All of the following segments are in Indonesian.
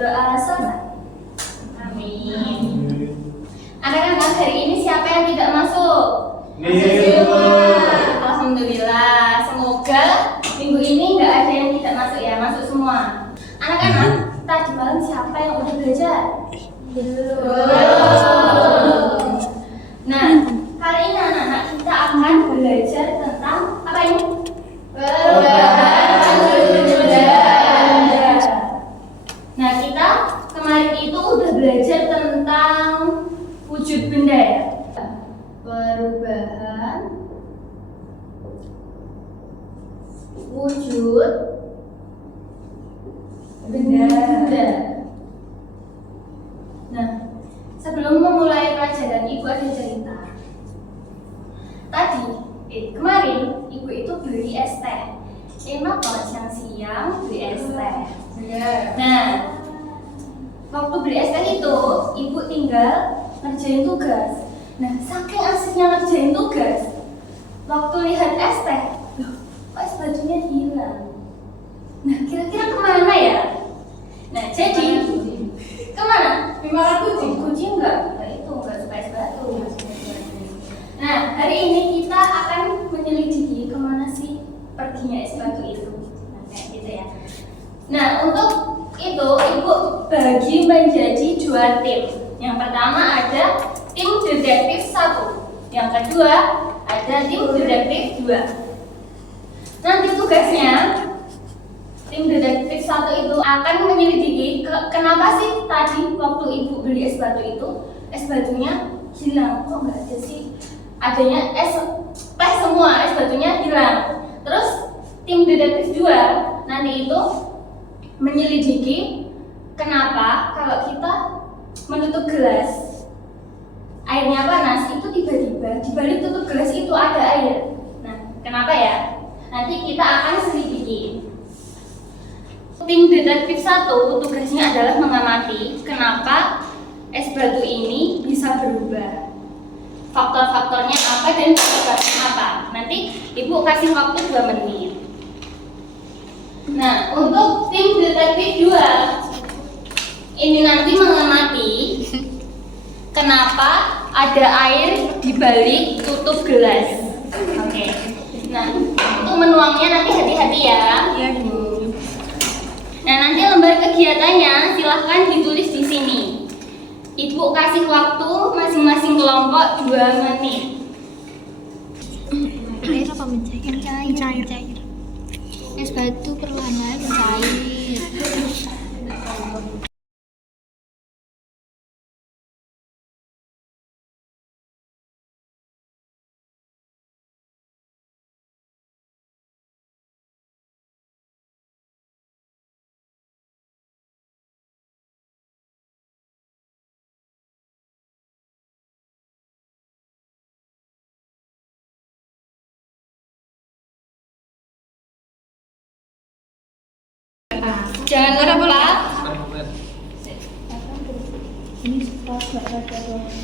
berdoa selesai. Amin. Anak-anak, hari ini siapa yang tidak masuk? Alhamdulillah. Semoga minggu ini nggak ada yang tidak masuk ya, masuk semua. Anak-anak, tadi malam siapa yang udah belajar? Belum. Nah, kali ini anak-anak kita akan belajar tentang apa ini? Perubahan benda. Nah, kita kemarin itu udah belajar tentang wujud benda ya. Perubahan wujud benda. Nah, sebelum memulai pelajaran, Ibu ada cerita. Kemarin Ibu itu beli es teh. Enak banget siang-siang beli es teh. Nah, waktu beli es teh itu, Ibu tinggal ngerjain tugas. Nah, saking asiknya ngerjain tugas, waktu lihat es teh, loh, kok es batunya hilang? Nah, kira-kira kemana ya? Nah, jadi kemana? Dimakan kucing? Kucing enggak suka es batu. Nah, hari ini kita akan menyelidiki kemana sih perginya es batu itu. Nah, kayak gitu ya. Nah, untuk itu Ibu bagi menjadi 2 tim. Yang pertama ada tim detektif 1. Yang kedua ada tim detektif 2. Nanti tugasnya tim detektif 1 itu akan menyelidiki kenapa sih tadi waktu Ibu beli es batu itu es batunya hilang, kok nggak ada sih? Adanya es teh semua, es batunya hilang. Terus tim detektif 2 nanti itu menyelidiki kenapa kalau kita menutup gelas airnya panas itu tiba-tiba di balik tutup gelas itu ada air. Nah, kenapa ya? Nanti kita akan selidiki. Tim detektif 1 tugasnya adalah mengamati kenapa es batu ini bisa berubah. Faktor-faktornya apa dan penyebabnya apa. Nanti Ibu kasih waktu 2 menit. Nah, untuk tim detektif 2 ini nanti mengamati kenapa ada air di balik tutup gelas. Oke. Nah, untuk menuangnya nanti hati-hati ya. Nah, nanti lembar kegiatannya silahkan ditulis di sini. Ibu kasih waktu masing-masing kelompok 2 menit. Air apa mencair? Mencair. Es batu perlahan-lahan mencair.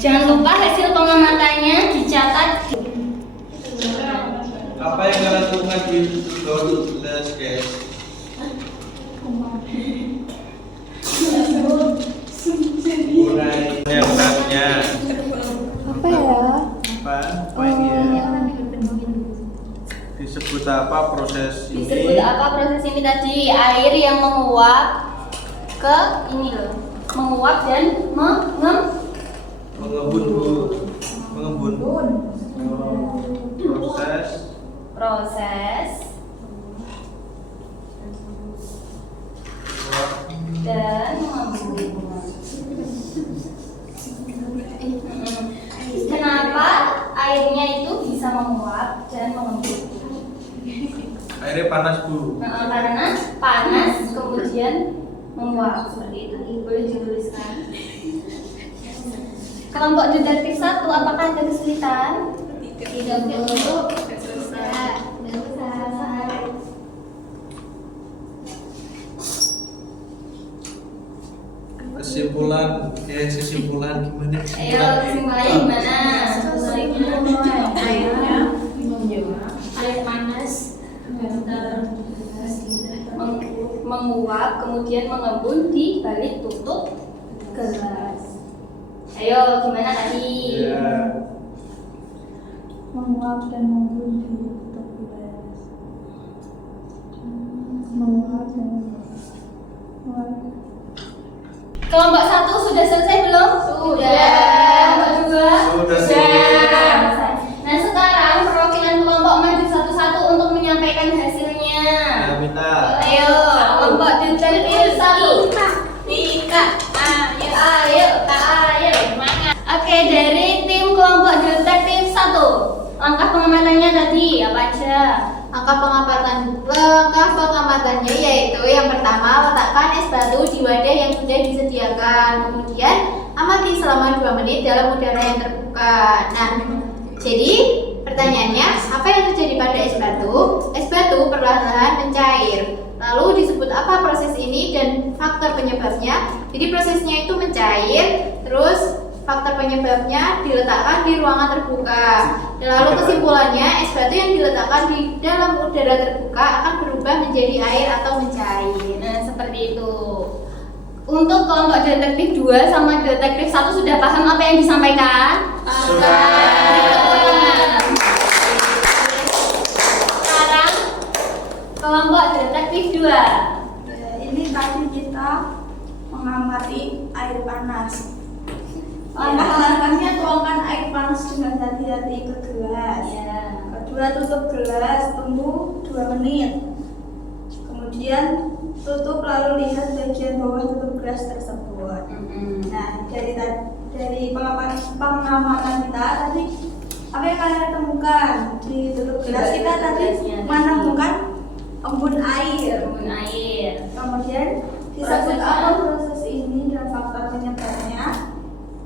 Jangan lupa hasil pengamatannya dicatat. Apa yang kalian lakukan di gelas, guys? Mulai yang tanya. Apa ya? Apa ini ya? Disebut apa proses ini? Disebut apa proses ini tadi? Air yang menguap ke ini loh, menguap dan mengembun. Proses dan mengembun. Kenapa airnya itu bisa menguap dan mengembun? airnya panas, Bu. Karena panas kemudian menguap seperti itu. Boleh dituliskan. Kelompok detektif 1, apakah ada kesulitan? Tidak perlu. Kesimpulan gimana? Ayo kesimpulannya gimana? Air panas menguap, kemudian mengembun di balik tutup gelas. Ayo, gimana tadi? Ya. Menguap dan mengembun di tutup gelas. Menguap dan menguap. Kelompok 1 sudah selesai belum? Sudah. Kelompok 2? Sudah. Selesai. Nah, sekarang perwakilan kelompok maju satu-satu untuk menyampaikan hasilnya. Ya, minta. Ayo, kelompok detektif 1. Ika, Ayo, semangat. Oke, dari tim kelompok detektif 1. Langkah pengamatannya tadi apa aja? Langkah pengamatannya yaitu yang pertama, letakkan es batu di wadah yang sudah disediakan. Kemudian amati selama 2 menit dalam udara yang terbuka. Nah, jadi pertanyaannya, apa yang terjadi pada es batu? Es batu perlahan-lahan mencair. Lalu disebut apa proses ini dan faktor penyebabnya? Jadi prosesnya itu mencair, terus faktor penyebabnya diletakkan di ruangan terbuka. Lalu kesimpulannya, es batu yang diletakkan di dalam udara terbuka akan berubah menjadi air atau mencair. Nah, seperti itu. Untuk kelompok detektif 2 sama detektif 1 sudah paham apa yang disampaikan? Sekarang kelompok detektif 2. Ini tadi kita mengamati air panas. Langkah-langkahnya, tuangkan air panas dengan hati-hati ke gelas. Ya. Kedua, tutup gelas, tunggu 2 menit. Kemudian tutup lalu lihat bagian bawah tutup gelas tersebut. Nah, dari pengamatan kita tadi, apa yang kalian temukan di tutup gelas? Kita tadi menemukan embun air. Kemudian disebut apa proses ini dan faktor penyebabnya?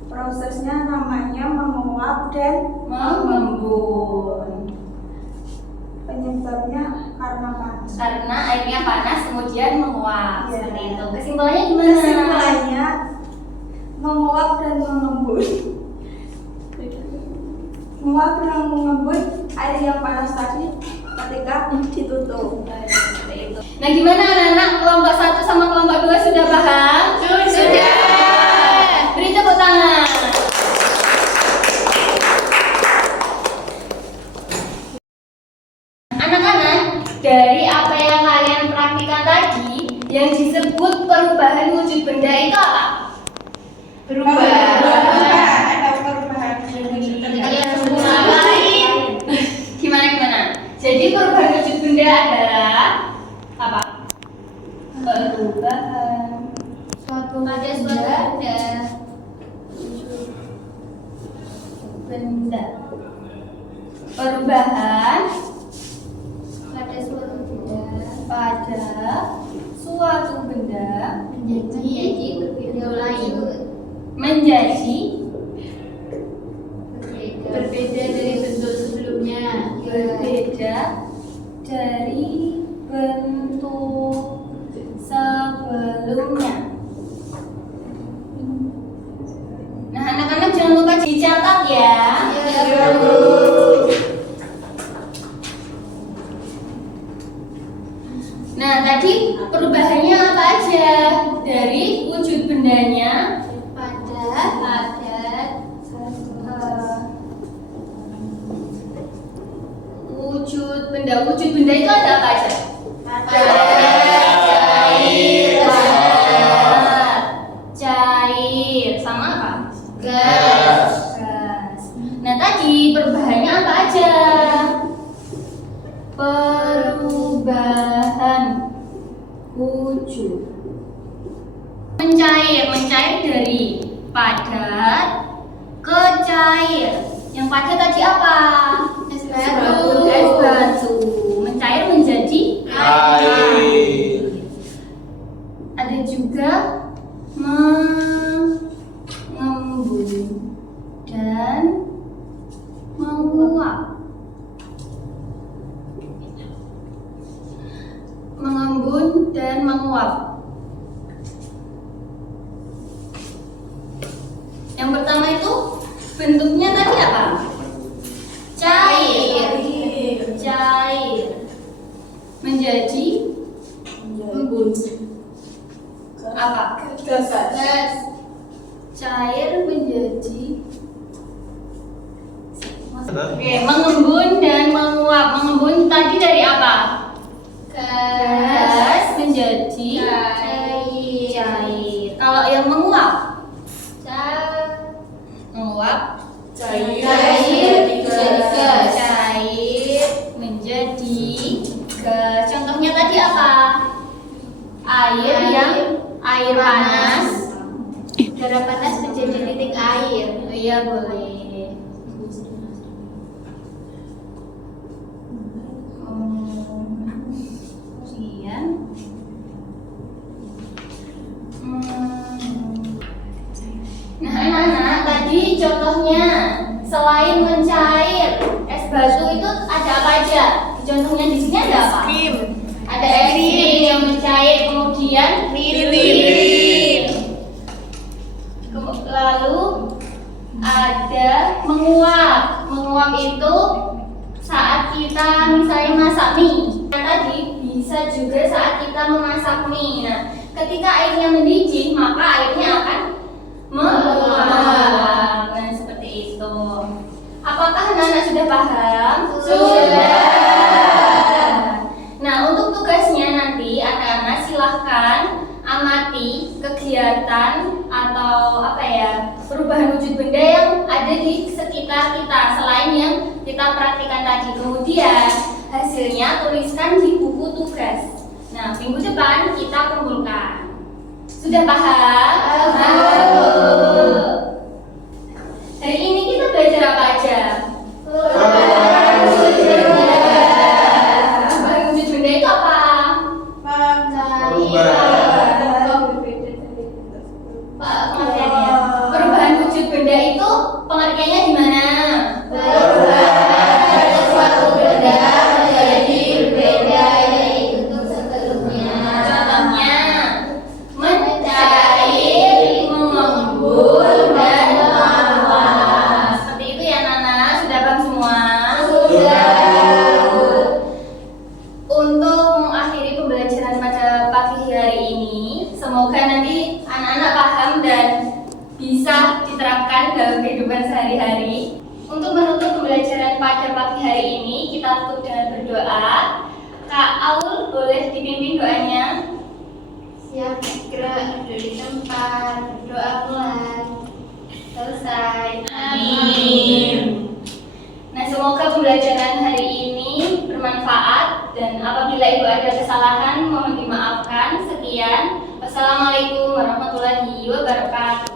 Prosesnya namanya menguap dan Mengembun. penyebabnya karena panas. Karena airnya panas kemudian menguap. Ya. Seperti itu. Kesimpulannya gimana? Kesimpulannya menguap dan mengembun. Menguap dan mengembun air yang panas tadi ketika ditutup. Seperti itu. Nah, gimana anak-anak kelompok 1 sama kelompok 2 sudah paham? Sudah. Beri tepuk tangan. Anak-anak, dari apa yang kalian praktikkan tadi, yang disebut perubahan wujud benda itu apa? Berubah. Ada perubahan. Gimana? Jadi perubahan wujud benda adalah apa? Perubahan Suatu pada suatu benda. Perubahan pada suatu benda pada suatu benda menjadi berbeda lain, menjadi berbeda dari bentuk sebelumnya. berbeda dari bentuk sebelumnya. Nah, anak-anak jangan lupa dicatat ya. Nah, tadi perubahannya apa aja? Dari wujud bendanya Pada wujud benda itu ada apa aja? Cair sama apa? gas. Nah, tadi perubahannya apa aja? Perubahan wujud. Mencair dari padat ke cair. Yang padat tadi apa? Es Es batu. Mencair menjadi Air. Ada juga mengembun dan menguap. Mengembun dan menguap. Yang pertama itu bentuknya tadi apa? Cair. Menjadi mengembun. Apa? Gas. Cair menjadi. Oke, mengembun dan menguap. Mengembun tadi dari apa? Gas menjadi cair. Kalau yang menguap? Menguap Cair menjadi gas. Cair menjadi gas. Contohnya tadi apa? Air panas. Darah panas menjadi titik air. Iya boleh. Kemudian nah anak-anak tadi contohnya selain mencair es batu itu ada apa aja? Contohnya di sini ada apa? Krim. Ada es krim yang mencair, kemudian Lilin. Lalu ada menguap. Menguap itu saat kita misalnya masak mie. Nah, tadi bisa juga saat kita memasak mie. Nah, ketika airnya mendidih, maka airnya akan menguap. Nah, seperti itu. Apakah anak-anak sudah paham? Nah, untuk tugasnya nanti anak-anak silahkan amati kegiatan atau perubahan wujud benda yang ada di sekitar kita selain yang kita praktikkan tadi. Kemudian hasilnya tuliskan di buku tugas. Nah, minggu depan kita kumpulkan. Sudah paham? Hari ini kita belajar apa aja? Perubahan wujud benda itu apa? Pengertiannya. Perubahan wujud benda itu pengertiannya gimana? Suatu benda menjadi berbeda dari bentuk sebelumnya. Contohnya mencair, mengembun, dan menguap. Seperti itu ya Nana, sudah paham semua? Untuk mengakhiri pembelajaran pada pagi hari ini, semoga nanti anak-anak paham dan bisa diterapkan dalam kehidupan sehari-hari. Untuk menutup pembelajaran pada pagi hari ini, kita tutup dengan berdoa. Kak Aul, boleh dipimpin doanya? Siap gerak duduk di tempat, berdoa mulai. Selesai. Amin. Nah, semoga pembelajaran hari ini bermanfaat dan apabila ibu ada kesalahan mohon dimaafkan. Sekian. Wassalamualaikum warahmatullahi wabarakatuh.